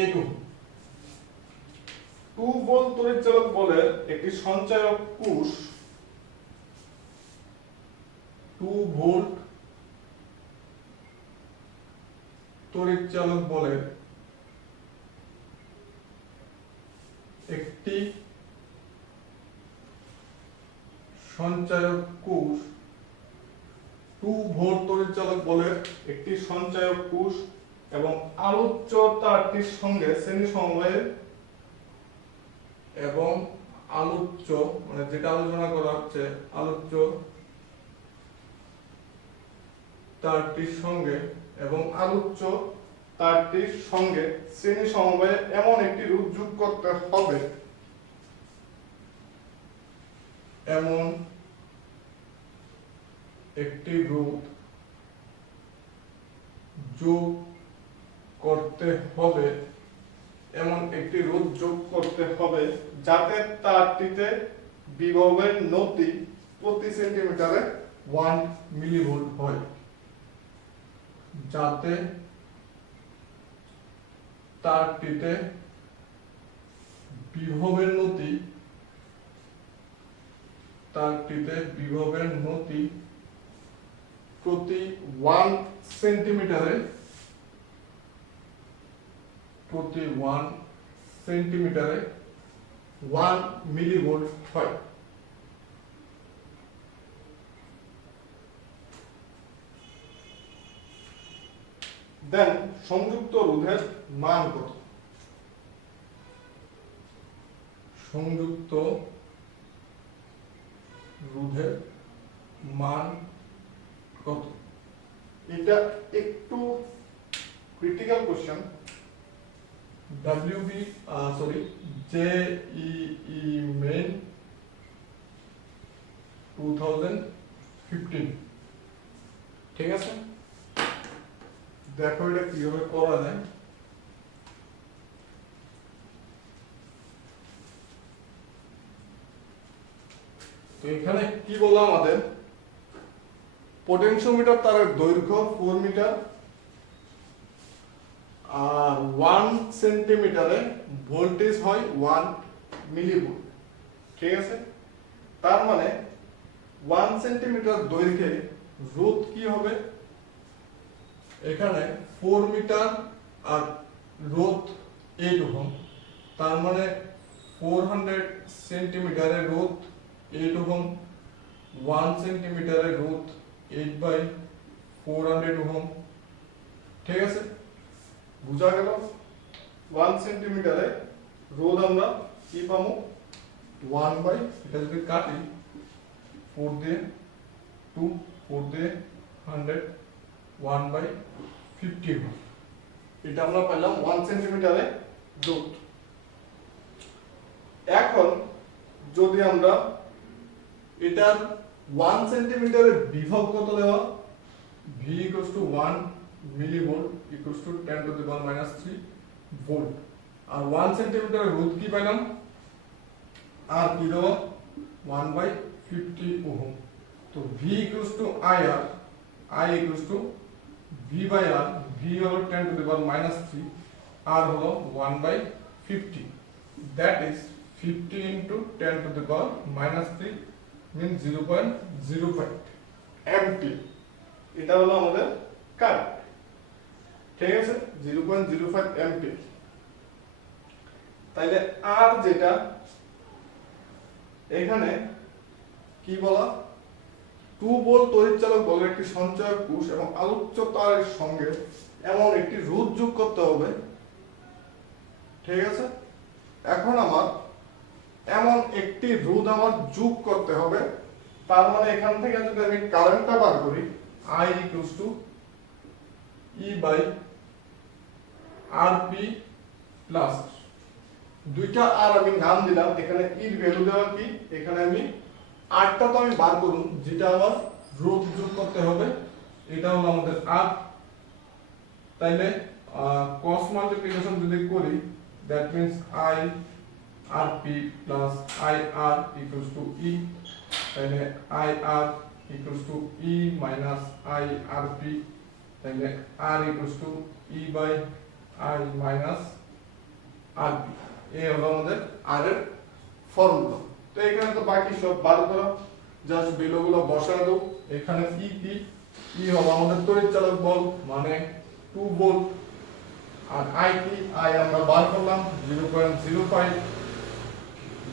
8 ওহম। 2 ভোল্ট তড়িৎচালক বলের একটি সঞ্চায়ক কোষ 2 ভোল্ট তড়িৎচালক বলের একটি সঞ্চায়ক কোষ 2 ভোল্ট তড়িৎচালক বলের একটি সঞ্চায়ক কোষ এবং আলোচ্য তারটির সঙ্গে শ্রেণী সমবায়ে এবং আলোচ্য মানে যেটা আলোচনা করা হচ্ছে আলোচ্য তারটির সঙ্গে এবং আলোচ্য তারটির সঙ্গে শ্রেণী সমবায়ে এমন একটি রোধ যোগ করতে হবে, এমন একটি রোধ যোগ করতে হবে, এমন একটি রোধ যোগ করতে হবে যাতে তারটিতে বিভবের নতি প্রতি সেন্টিমিটারে 1 মিলিভোল্ট হয়, যাতে তারটিতে বিভবের নতি প্রতি 1 সেন্টিমিটারে 1 মিলিভোল্ট হয়। দেন সংযুক্ত রোধের মান কত? সংযুক্ত রোধের মান কত? এটা একটু ক্রিটিক্যাল কোশ্চেন। JEE মেইন 2015, ঠিক আছে? দেখো এটা কিভাবে করা যায়। তো এখানে কি বললাম, আমাদের পোটেনশিওমিটার তারের দৈর্ঘ্য 4 মিটার আর 1 সেন্টিমিটারে ভোল্টেজ হয় 1 মিলিভোল্ট, ঠিক আছে? তার মানে 1 সেন্টিমিটার দৈর্ঘ্যে রোধ কি হবে? এখানে 4 মিটার আর রোধ 8 ওহম, তার মানে 400 সেন্টিমিটারের রোধ 8 ওহম, 1 সেন্টিমিটারের রোধ 8/400 ওহম, ঠিক আছে? বুঝা গেল? 1 সেন্টিমিটারে রোধ আমরা কি পাবো 1 বাই এটা যদি কাটি 4 দিয়ে 2 4 দিয়ে 100 1 বাই 50 এটা আমরা পেলাম 1 সেন্টিমিটারে রুট। এখন যদি আমরা এটার 1 সেন্টিমিটারের বিভব কত দেওয়া v equals to 1 millivolt equals to 10 to the power minus 3 volt R 1 সেন্টিমিটারের root কি পেলাম আর কি দেওয়া 1 by 50 ওহম। তো v equals to IR I equals to v by R v হলো 10 to the power minus 3 R হলো 1 by 50 that is 50 into 10 to the power minus 3 means 0.05 ampere এটা হলো আমাদের কারেন্ট, ঠিক আছে 0.05 ampere। তাইলে আর যেটা এখানে কি বলা 2 ভোল্ট তড়িৎচালক বলের একটি সঞ্চয়ক কোষ এবং আলোচ্য তারের সঙ্গে এমন একটি রোধ যোগ করতে হবে, ঠিক আছে। এখন আমার এমন একটি রোধ আমার যোগ করতে হবে, তার মানে এখান থেকে যদি আমি কারেন্টটা বার করি I equals to E by RP plus দুইটা আর আমি নাম দিলাম, এখানে এর ভ্যালু দেওয়া কি এখানে আমি আরটা তো আমি বার করুন যেটা আমার রোধ যোগ করতে হবে এটা হলো আমাদের আর। তাইলে cos মাল্টিপ্লিকেশন যদি করি that means I RP plus IR equals to E, তাইলে IR equals to E minus IRP, তাইলে R equals to E by I minus RP এই হলো আমাদের R এর ফর্মুলা। তো এখানে তো বাকি সব বার করা জাস্ট ভ্যালুগুলো বসায় দাও। এখানে E কি E হলো আমাদের তড়িৎচালক বল মানে 2 ভোল্ট আর I কি I আমরা বার করলাম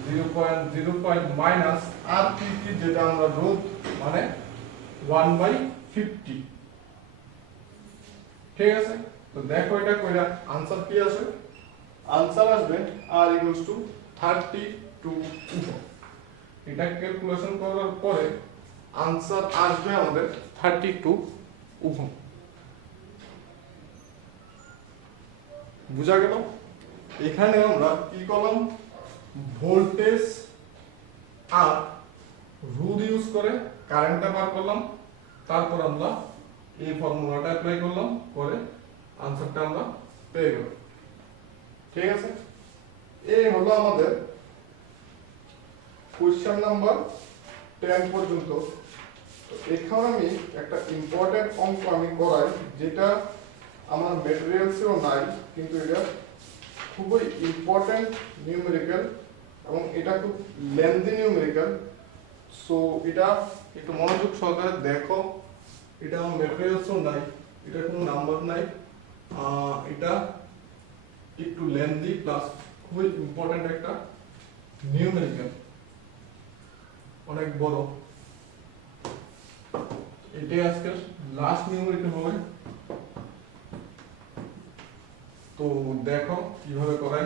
0.05 মাইনাস আর কি যেটা আমরা রোধ মানে 1 বাই 50, ঠিক আছে। তো দেখো এটা কইরা आंसर কি আসে, आंसर আসবে R equals to 32 ওহম। এটা ক্যালকুলেশন করার পরে आंसर আসবে আমাদের 32 ওহম। বুঝা গেল? এখানে আমরা কি করলাম ভোল্টেজ আর রোধ ইউজ করে কারেন্টটা বার করলাম, তারপর আমরা এই ফর্মুলাটা অ্যাপ্লাই করলাম, করে आंसरটা আমরা পেয়ে গেলাম, ঠিক আছে। এই হলো আমাদের কোশ্চেন নাম্বার 10 পর্যন্ত। তো এখানে আমি একটা ইম্পর্টেন্ট অঙ্ক আমি করাই যেটা আমার ম্যাটেরিয়ালসেও নাই, কিন্তু এটা খুবই ইম্পর্টেন্ট নিউমেরিক্যাল এবং এটা খুব লেন্থি নিউমেরিক্যাল। সো এটা একটু মনোযোগ সহকারে দেখো, এটা আমার ম্যাটেরিয়ালসও নাই, এটা কোনো নাম্বার নাই, এটা একটু লেন্থি প্লাস খুবই ইম্পর্টেন্ট একটা নিউমেরিক্যাল, অনেক বড়। এটাই আজকের লাস্ট নিউমেরিক্যাল হবে। তো দেখো কিভাবে করাই।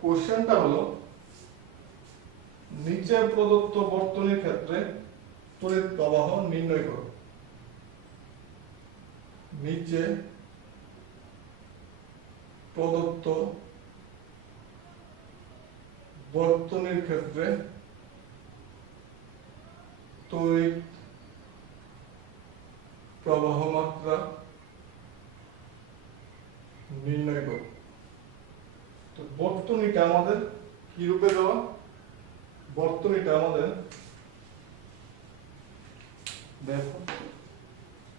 কোশ্চেনটা হলো নিচে প্রদত্ত বর্তনীর ক্ষেত্রে তড়িৎ প্রবাহ নির্ণয় করো। নিচে প্রদত্ত বর্তনীর ক্ষেত্রে তড়িৎ প্রবাহ মাত্রা নির্ণয় করো। তো বর্তনীটা আমাদের কি রূপে দেওয়া, বর্তনীটা আমাদের দেখো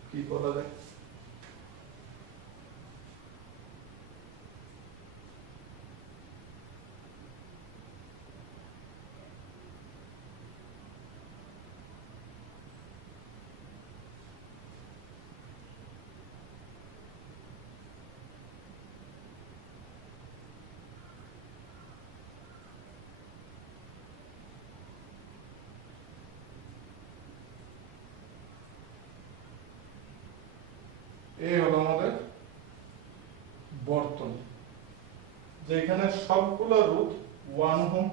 কি করা যায়। এই হলো আমাদের বর্তনী, যেখানে সবগুলো রুট 1 ওহম,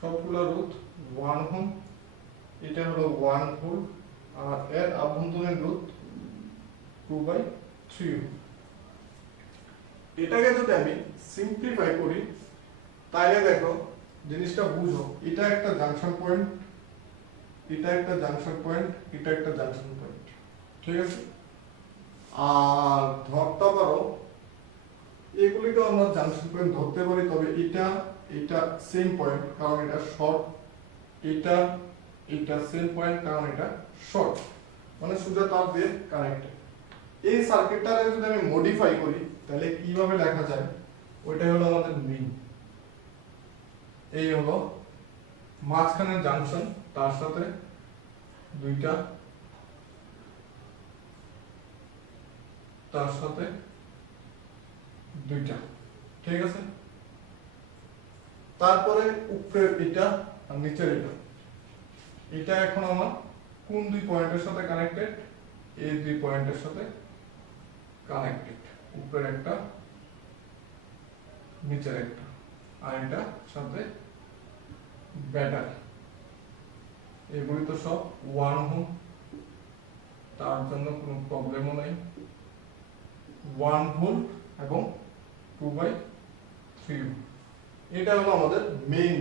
সবগুলো রুট 1 ওহম, এটা হলো 1 ভোল্ট, আর এর আভ্যন্তরীণ রুট 2/3 ওহম। এটাকে যদি আমি সিম্পলিফাই করি তাহলে দেখো জিনিসটা বুঝো, এটা একটা জাংশন পয়েন্ট, এটা একটা জাংশন পয়েন্ট, এটা একটা জাংশন পয়েন্ট, ঠিক আছে। আর ধরতে পারো এগুলিকে আমরা জাংশন পয়েন্ট ধরতে পারি, তবে এটা সেম পয়েন্ট কারণ এটা শর্ট, এটা সেম পয়েন্ট কারণ এটা শর্ট, মানে সোজা তার দিয়ে কানেক্টেড। এই সার্কিটটাকে যদি আমি মডিফাই করি তাহলে কিভাবে লেখা যায়, ওইটাই হলো আমাদের মিন। এই হলো মাঝখানের জাংশন, তার সাথে দুইটা, তার সাথে দুইটা, ঠিক আছে। তারপরে উপরের এটা আর নিচের এটা এখন আমার কোন দুই পয়েন্টের সাথে কানেক্টেড, এই দুই পয়েন্টের সাথে কানেক্টেড, উপরের একটা নিচের একটা, আর এটা সাথে ব্যাটারি। এগুলি তো সব 1 ওহম, তার জন্য কোনো প্রবলেমও নাই। 1 ভোল্ট এবং 2/3 ওহম, এটা হলো আমাদের মেইন।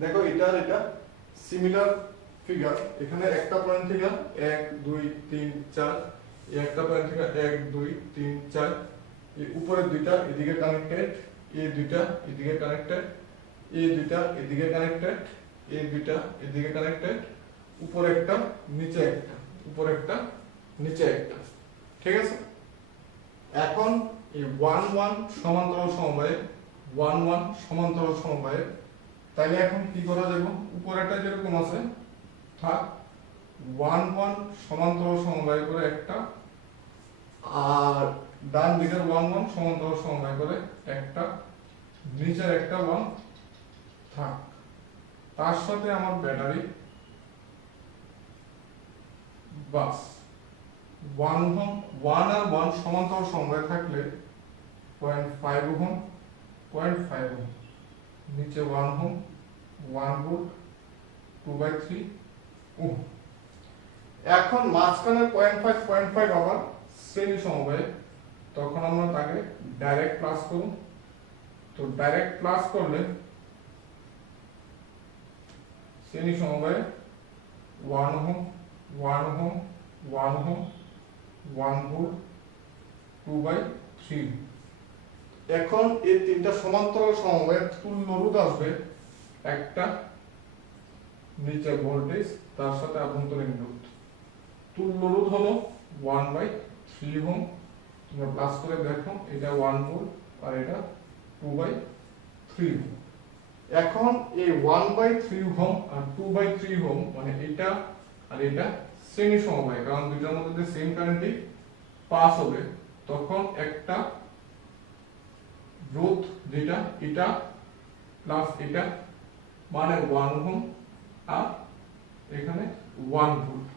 দেখো এটা আর এটা সিমিলার ফিগার, এখানে একটা পয়েন্ট থেকে 1 2 3 4, এই একটা পয়েন্ট থেকে 1 2 3 4, এই উপরের দুইটা এদিকে কানেক্টেড, এই দুইটা এদিকে কানেক্টেড, এই দুইটা এদিকে কানেক্টেড, এই দুইটা এদিকে কানেক্টেড, উপরে একটা নিচে একটা, উপরে একটা নিচে একটা, ঠিক আছে। এখন এই 1 1 সমান্তরাল সমবায়ে, 1 1 সমান্তরাল সমবায়ে, তাহলে এখন কি করা যাবে, উপরেটা যেরকম আছে থাক, 1 1 সমান্তরাল সমবায় করে একটা, আর ডান দিকের 1 1 সমান্তরাল সমবায় করে একটা, নিচের একটা 1 থাক, তার সাথে আমার ব্যাটারি, বাস। 1 ওহম, 1 আর 1 সমান্তরাল সমবায় থাকলে 0.5 ওহম, 0.5 ওহম, নিচে 1 ওহম, 1 ভোল্ট, 2/3 ওহম। এখন মাঝখানে 0.5 আবার শ্রেণী সমবায়ে, তখন আমরা তাকে ডাইরেক্ট প্লাস করব। তো ডাইরেক্ট প্লাস করলে শ্রেণী সমবায়ে 1 ওহম, 1 ওহম, 1 ওহম, 1 ভোল্ট, 2/3। এখন এই তিনটা সমান্তরাল সমবায়ে তুল্য রোধ আসবে একটা, নিচে ভোল্টেজ, তার সাথে আভ্যন্তরীণ রোধ। তুল্য রোধ হলো 1/3 ওহম, তোমরা প্লাস করে দেখো, এটা 1 ভোল্ট আর এটা 2/3 ওহম। এখন এই 1/3 ওহম আর 2/3 ওহম মানে এটা আর এটা শ্রেণী সমবায়, কারণ দুইটার মধ্যে সেম কারেন্টই পাস হবে, তখন একটা রোধ যেটা এটা প্লাস এটা মানে 1 ওহম আর এখানে 1 ভোল্ট,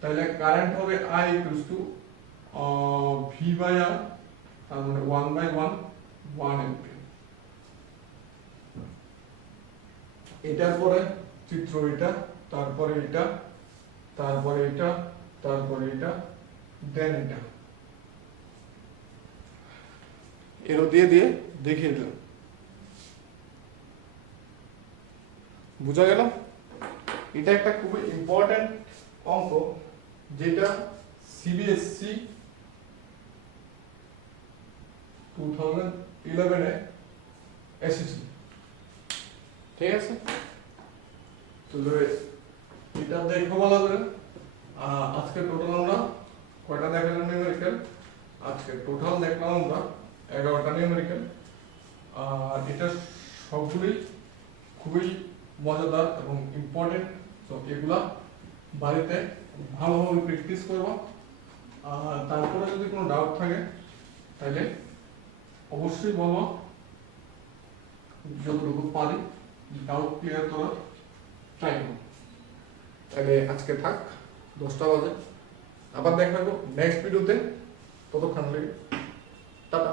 তাহলে কারেন্ট হবে I V/R, তার মানে 1/1 1 অ্যাম্পিয়ার। এটার পরে চিত্র এটা, তারপরে এটা, তারপরে এটা, তারপরে এটা, দেন এটা, এরো দিয়ে দিয়ে দেখিয়ে দিলাম। বুঝা গেল? এটা একটা খুবই ইম্পর্টেন্ট অঙ্ক, যেটা সিবিএসসি 2011 এ এসেছে, ঠিক আছে। তো এটা দেখো ভালো করে। আজকে টোটাল আমরা কয়টা দেখালাম নিউমেরিক্যাল, আজকে টোটাল দেখলাম আমরা 11টা নিউমেরিক্যাল, আর এটা সবগুলোই খুবই মজাদার এবং ইম্পর্টেন্ট। তো এগুলা বাড়িতে ভালোভাবে প্র্যাকটিস করবা, আর তারপরে যদি কোনো ডাউট থাকে তাহলে অবশ্যই বলবো, যতটুকু পারি ডাউট ক্লিয়ার করার ট্রাই করব। তাহলে আজকে থাক, 10টা বাজে। আবার দেখা হবে নেক্সট ভিডিওতে, ততক্ষণ লাগে টাটা।